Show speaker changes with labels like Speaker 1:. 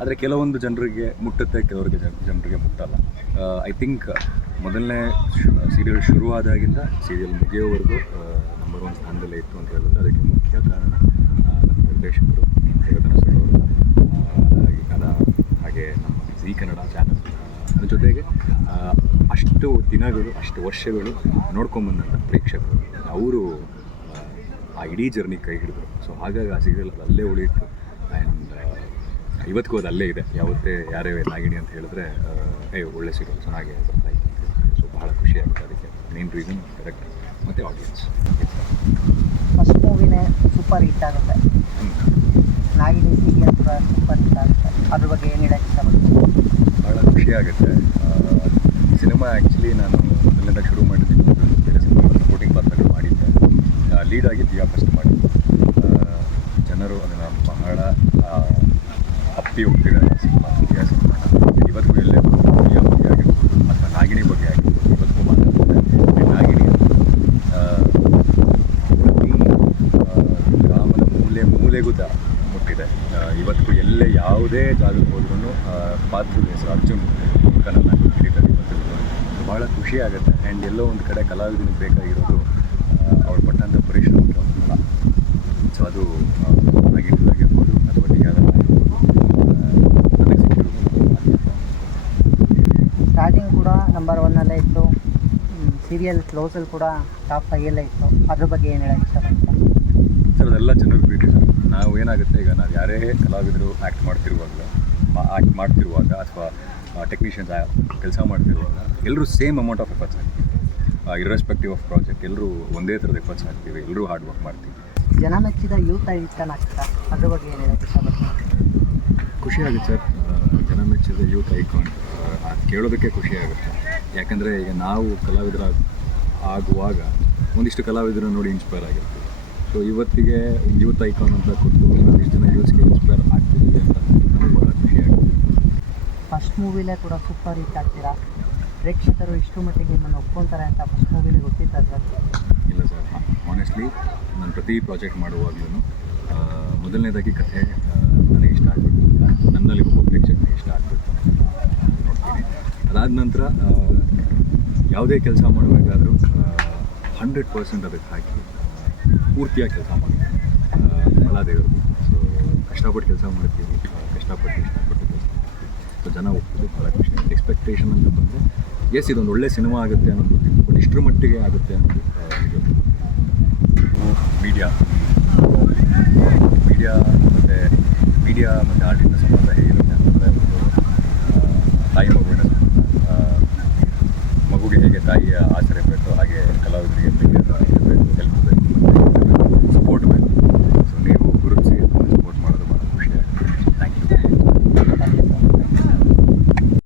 Speaker 1: ಆದರೆ ಕೆಲವೊಂದು ಜನರಿಗೆ ಮುಟ್ಟುತ್ತೆ, ಕೆಲವರಿಗೆ ಜನರಿಗೆ ಮುಟ್ಟಲ್ಲ. ಐ ಥಿಂಕ್ ಮೊದಲನೇ ಸೀರಿಯಲ್ ಶುರುವಾದಾಗಿಂದ ಸೀರಿಯಲ್ ಮುಗಿಯೋವರೆಗೂ ನಂಬರ್ ಒನ್ ಸ್ಥಾನದಲ್ಲೇ ಇತ್ತು ಅಂತ ಹೇಳಿದ್ರೆ ಅದಕ್ಕೆ ಮುಖ್ಯ ಕಾರಣ ನಮ್ಮ ನಿರ್ದೇಶಕರು ಜಗತ್ತನ ಸರ್ ಅವರು ಹಾಗೆ ಕನ್ನಡ ಹಾಗೆ ನಮ್ಮ ಜಿ ಕನ್ನಡ ಚಾನಲ್ ಅದ್ರ ಜೊತೆಗೆ ಅಷ್ಟು ದಿನಗಳು, ಅಷ್ಟು ವರ್ಷಗಳು ನೋಡ್ಕೊಂಬಂದಂಥ ಪ್ರೇಕ್ಷಕರು. ಅವರು, ಆ ಇಡೀ ಜರ್ನಿ ಕೈ ಹಿಡಿದ್ರು. ಸೊ ಹಾಗಾಗಿ ಆ ಸೀರಿಯಲ್ ಅಲ್ಲೇ ಉಳಿಯಿತು. ಆ್ಯಂಡ್ ಇವತ್ತಿಗೂ ಅದು ಅಲ್ಲೇ ಇದೆ. ಯಾವತ್ತೇ ಯಾರೇ ನಾಗಿಣಿ ಅಂತ ಹೇಳಿದ್ರೆ ಏ ಒಳ್ಳೆ ಸೀರಿಯಲ್ ಚೆನ್ನಾಗಿ ಬರ್ತಾ ಇತ್ತು ಸೊ ಬಹಳ ಖುಷಿ ಆಗುತ್ತೆ ಅದಕ್ಕೆ. ಮೇನ್ ರೀಸನ್ ಕರೆಕ್ಟ್ ಮತ್ತು ಆಡಿಯನ್ಸ್
Speaker 2: ಫಸ್ಟ್ ಮೂವಿನೇ ಸೂಪರ್ ಹಿಟ್ ಆಗುತ್ತೆ. ನಾಗಿನಿ ಸೀರಿಯಲ್ ಕೂಡ ಸೂಪರ್ ಹಿಟ್ ಆಗುತ್ತೆ. ಅದ್ರ ಬಗ್ಗೆ ಏನು ಹೇಳಕ್ಕೆ ಇಷ್ಟಪಡ್ತೀನಿ
Speaker 1: ಭಾಳ ಖುಷಿ ಆಗುತ್ತೆ. ಸಿನಿಮಾ ಆ್ಯಕ್ಚುಲಿ ನಾನು ಮೊದಲಿಂದ ಶುರು ಮಾಡಿದ್ದೀನಿ. ಬೇರೆ ಸಿನಿಮಾ ಸಪೋರ್ಟಿಂಗ್ ಪಾತ್ರಗಳು ಮಾಡಿದ್ದೆ. ಲೀಡ್ ಆಗಿ ಫಸ್ಟ್ ಮಾಡಿದ್ದು ಆ, ಜನರು ಅದನ್ನು ಬಹಳ ಆ, ಅಪ್ಪಿ ಹೋಗ್ತಿದ್ದಾರೆ ಸಿನಿಮಾ ದಿಯಾ ಸಿನಿಮಾ ಇವತ್ತಿಗೂ ಎಲ್ಲೇ ದಿಯಾ ಬಗ್ಗೆ ಆಗಿರ್ಬೋದು ಅಥವಾ ನಾಗಿಣಿ ಬಗ್ಗೆ ಆಗಿರ್ಬೋದು ಇವತ್ತಿಗೂ ಮಾತಾಡ್ತಾರೆ ನಾಗಿಣಿ ಪ್ರತಿ ಗ್ರಾಮದ ಮೂಲೆ ಮೂಲೆಗೂ ದ ಮುಟ್ಟಿದೆ ಇವತ್ತಿಗೂ ಇವತ್ತು ಎಲ್ಲೇ ಯಾವುದೇ ಜಾಗಕ್ಕೆ ಹೋದ್ರೂ ಪಾತ್ರದ ಹೆಸರು ಅರ್ಜುನ್ ಕನ್ನಡ ಹಿಡಿತಾರೆ ಇವತ್ತಿಗೂ ಭಾಳ ಖುಷಿ ಆಗುತ್ತೆ ಆ್ಯಂಡ್ ಎಲ್ಲೋ ಒಂದು ಕಡೆ ಕಲಾವಿದನಿಗೆ ಬೇಕಾಗಿರೋದು ಅವ್ರು ಪಟ್ಟಂಥ ಫಲ ಸೊ ಅದು ಆಗಿರ್ಬೋದು ಆ, ನನಗೆ ಸಿಕ್ಕಿರೋದು ಭಾಗ್ಯ.
Speaker 2: ಸ್ಟಾರ್ಟಿಂಗ್ ಕೂಡ ನಂಬರ್ ಒನ್ನಲ್ಲೇ ಇತ್ತು. ಸೀರಿಯಲ್ ಕ್ಲೋಸಲ್ಲಿ ಕೂಡ ಟಾಪ್ ಫೈಯಲ್ಲೇ ಇತ್ತು. ಅದ್ರ ಬಗ್ಗೆ ಏನು ಹೇಳಕ್ಕೆ ಇಷ್ಟಪಡ್ತೀನಿ
Speaker 1: ಸರ್ ಅದೆಲ್ಲ ಜನರ ಪ್ರೀತಿ ಸರ್ ನಾವು ಏನಾಗುತ್ತೆ ಈಗ ನಾವು ಯಾರೇ ಕಲಾವಿದರು ಆ್ಯಕ್ಟ್ ಮಾಡ್ತಿರುವಾಗ ಆ್ಯಕ್ಟ್ ಮಾಡ್ತಿರುವಾಗ ಅಥವಾ ಟೆಕ್ನಿಷಿಯನ್ಸ್ ಕೆಲಸ ಮಾಡ್ತಿರುವಾಗ ಎಲ್ಲರೂ ಸೇಮ್ ಅಮೌಂಟ್ ಆಫ್ ಎಫರ್ಟ್ಸ್ ಹಾಕ್ತೀವಿ. ಇರ್ರೆಸ್ಪೆಕ್ಟಿವ್ ಆಫ್ ಪ್ರಾಜೆಕ್ಟ್ ಎಲ್ಲರೂ ಒಂದೇ ಥರದ ಎಫರ್ಟ್ಸ್ ಹಾಕ್ತೀವಿ. ಎಲ್ಲರೂ ಹಾರ್ಡ್ ವರ್ಕ್ ಮಾಡ್ತೀವಿ.
Speaker 2: ಜನ ಮೆಚ್ಚಿದ ಯೂತ್ ಆಗಿ ಆಗ್ತಾ ಅದ್ರ ಬಗ್ಗೆ ಏನು ಹೇಳಕ್ಕೆ ಇಷ್ಟಪಡ್ತೀನಿ
Speaker 1: ಖುಷಿ ಆಗುತ್ತೆ ಸರ್ ಜನ ಮೆಚ್ಚಿದ ಯೂತ್ ಐಕಾನ್. ಕೇಳೋದಕ್ಕೆ ಖುಷಿಯಾಗುತ್ತೆ ಯಾಕಂದರೆ ಈಗ ನಾವು ಕಲಾವಿದರ ಆಗುವಾಗ ಒಂದಿಷ್ಟು ಕಲಾವಿದರು ನೋಡಿ ಇನ್ಸ್ಪೈರ್ ಆಗಿರ್ತೀವಿ. ಸೊ ಇವತ್ತಿಗೆ ಯೂತ್ ಐಕಾನ್ ಅಂತ ಕೊಟ್ಟು ಒಂದಿಷ್ಟು ಜನ ಯೂತ್ಸ್ಗೆ ಇನ್ಸ್ಪೈರ್ ಆಗ್ತಿದ್ದೀವಿ ಅಂತ ನಮಗೆ ಭಾಳ ಖುಷಿ ಆಗುತ್ತೆ.
Speaker 2: ಫಸ್ಟ್ ಮೂವಿಲೇ ಕೂಡ ಸೂಪರ್ ಹಿಟ್ ಆಗ್ತೀರಾ? ಪ್ರೇಕ್ಷಕರು ಇಷ್ಟು ಮಟ್ಟಿಗೆ ನಿಮ್ಮನ್ನು ಒಪ್ಕೊತಾರೆ ಅಂತ ಫಸ್ಟ್ ಮೂವಿಲಿ ಗೊತ್ತಿತ್ತ ಸರ್?
Speaker 1: ಇಲ್ಲ ಸರ್ ಆನೆಸ್ಟ್ಲಿ ನಾನು ಪ್ರತಿ ಪ್ರಾಜೆಕ್ಟ್ ಮಾಡುವಾಗಲೂ ಮೊದಲನೇದಾಗಿ ಕಥೆ ನನಗೆ ಇಷ್ಟ ಆಗಬೇಕು ನನ್ನಲ್ಲಿ ಒಬ್ಬ ಪ್ರೇಕ್ಷಕನಿಗೆ ಇಷ್ಟ ಆಗಬೇಕು ಅದಾದ ನಂತರ ಯಾವುದೇ ಕೆಲಸ ಮಾಡಬೇಕಾದ್ರೂ ಹಂಡ್ರೆಡ್ ಪರ್ಸೆಂಟ್ ಅದಕ್ಕೆ ಹಾಕಿ, ಪೂರ್ತಿಯಾಗಿ ಕೆಲಸ ಮಾಡ್ತೀವಿ. ಮಲಾದೇವರು ಸೊ ಕಷ್ಟಪಟ್ಟು ಕೆಲಸ ಮಾಡ್ತೀವಿ, ಕಷ್ಟಪಟ್ಟು, ಇಷ್ಟಪಟ್ಟು ಕೆಲಸ ಮಾಡ್ತೀವಿ. ಸೊ ಜನ ಒಪ್ಪೋದು ಭಾಳ ಖುಷಿ. ಎಕ್ಸ್ಪೆಕ್ಟೇಷನ್ ಅಂತ ಬಂದರೆ ಎಸ್ ಇದೊಂದು ಒಳ್ಳೆ ಸಿನಿಮಾ ಆಗುತ್ತೆ ಅನ್ನೋದು ಬಟ್ ಇಷ್ಟರ ಮಟ್ಟಿಗೆ ಆಗುತ್ತೆ ಅನ್ನೋದು ಮೀಡಿಯಾ ಮೀಡಿಯಾ ಮತ್ತು ಮೀಡಿಯಾ ಮತ್ತು ಆರ್ಟಿನ ಸಂಬಂಧ ಹೇಗಿರುತ್ತೆ ಅಂತಂದರೆ ತಾಯಿ ಮಗುವಿನ ಕೂಡಿ ಹೇಗೆ ತಾಯಿಯ ಆಚರಣೆ ಬೇಕು ಹಾಗೆ ಕಲಾವಿದರಿಗೆ ಹೆಲ್ಪ್ ಬೇಕು ಸಪೋರ್ಟ್ ಬೇಕು.